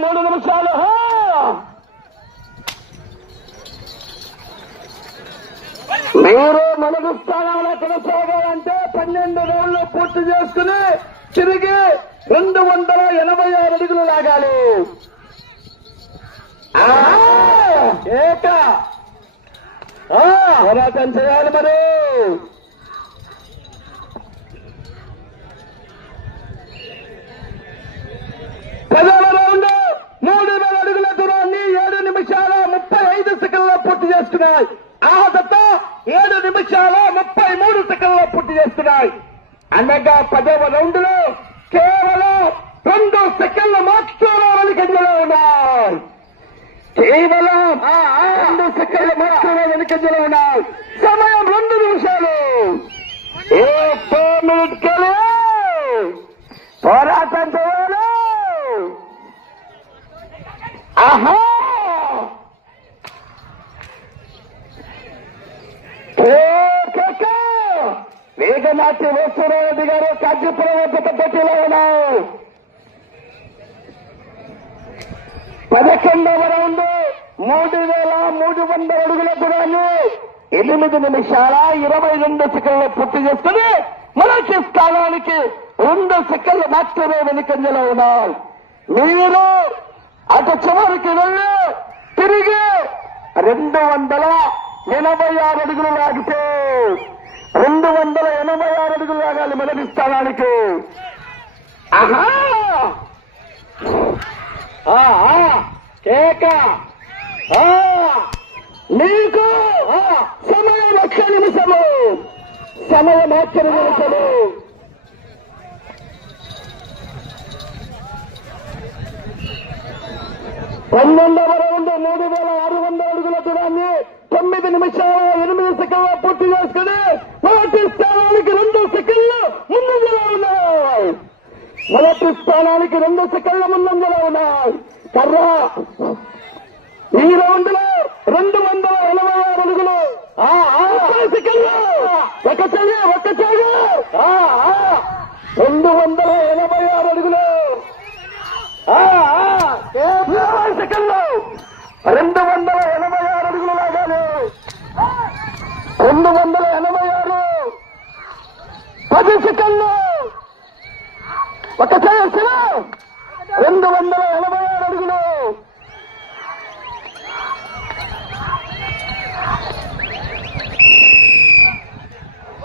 3 నిమిషాలు. మీరు మొదటి స్థానంలో కొనసాగాలంటే 12 రౌండ్లు పూర్తి చేసుకుని తిరిగి 286 అడుగులు లాగాలి. పోరాటం చేయాలి. మరి 10వ రౌండ్ 3000 అడుగుల దూరాన్ని 7 నిమిషాల 35 సెకండ్లో పూర్తి చేస్తున్నాయి. ఆ దత్త 7 నిమిషాల 33 సెకండ్లో పూర్తి చేస్తున్నాయి. అనగా 10వ రౌండ్ లో కేవలం 2 సెకండ్ల మాత్రమే వెనుకంజలో ఉన్నాయి. కేవలం 2 సెకండ్ల మాత్రమే వెనుకంజలో ఉన్నాయి. సమయం 2 నిమిషాలు. పోరాటం చేయాలి. ఆహా వేగనాటి వేశ్వరరెడ్డి గారు కాజీపురం వద్ద పోటీలో ఉన్నారు. 11వ రౌండ్ 3300 అడుగుల దూరాన్ని 8 నిమిషాల 22 సెకండ్లు పూర్తి చేసుకుని మొదటి స్థానానికి 2 సెకండ్లు మాత్రమే వెనుకంజలో ఉన్నారు. మీరు అటు చివరికి వెళ్ళి తిరిగి 286 అడుగులు లాగితే 286 అడుగులు లాగాలి మొదటి స్థానానికి. మీకు సమయం 1 నిమిషము. సమయం 1 నిమిషము. 12వ రౌండ్ 3600 అడుగుల దూరాన్ని 9 నిమిషాల 8 సెకండ్ల పూర్తి చేసుకుని మొదటి స్థానానికి 2 సెకండ్లు ముందంజలో ఉన్నాయి. మొదటి స్థానానికి 2 సెకండ్ల ముందంజలో ఉన్నాయి. కర్ర ఈ రౌండ్ లో 286 అడుగులు 10 సెకండ్లు. ఒక చెయ్యి 286 అడుగులు 20 సెకండ్లు. 286 అడుగులు లాగాలి. 286 10 సెకండ్లు. ఒక చెయ్యి 286 అడుగులు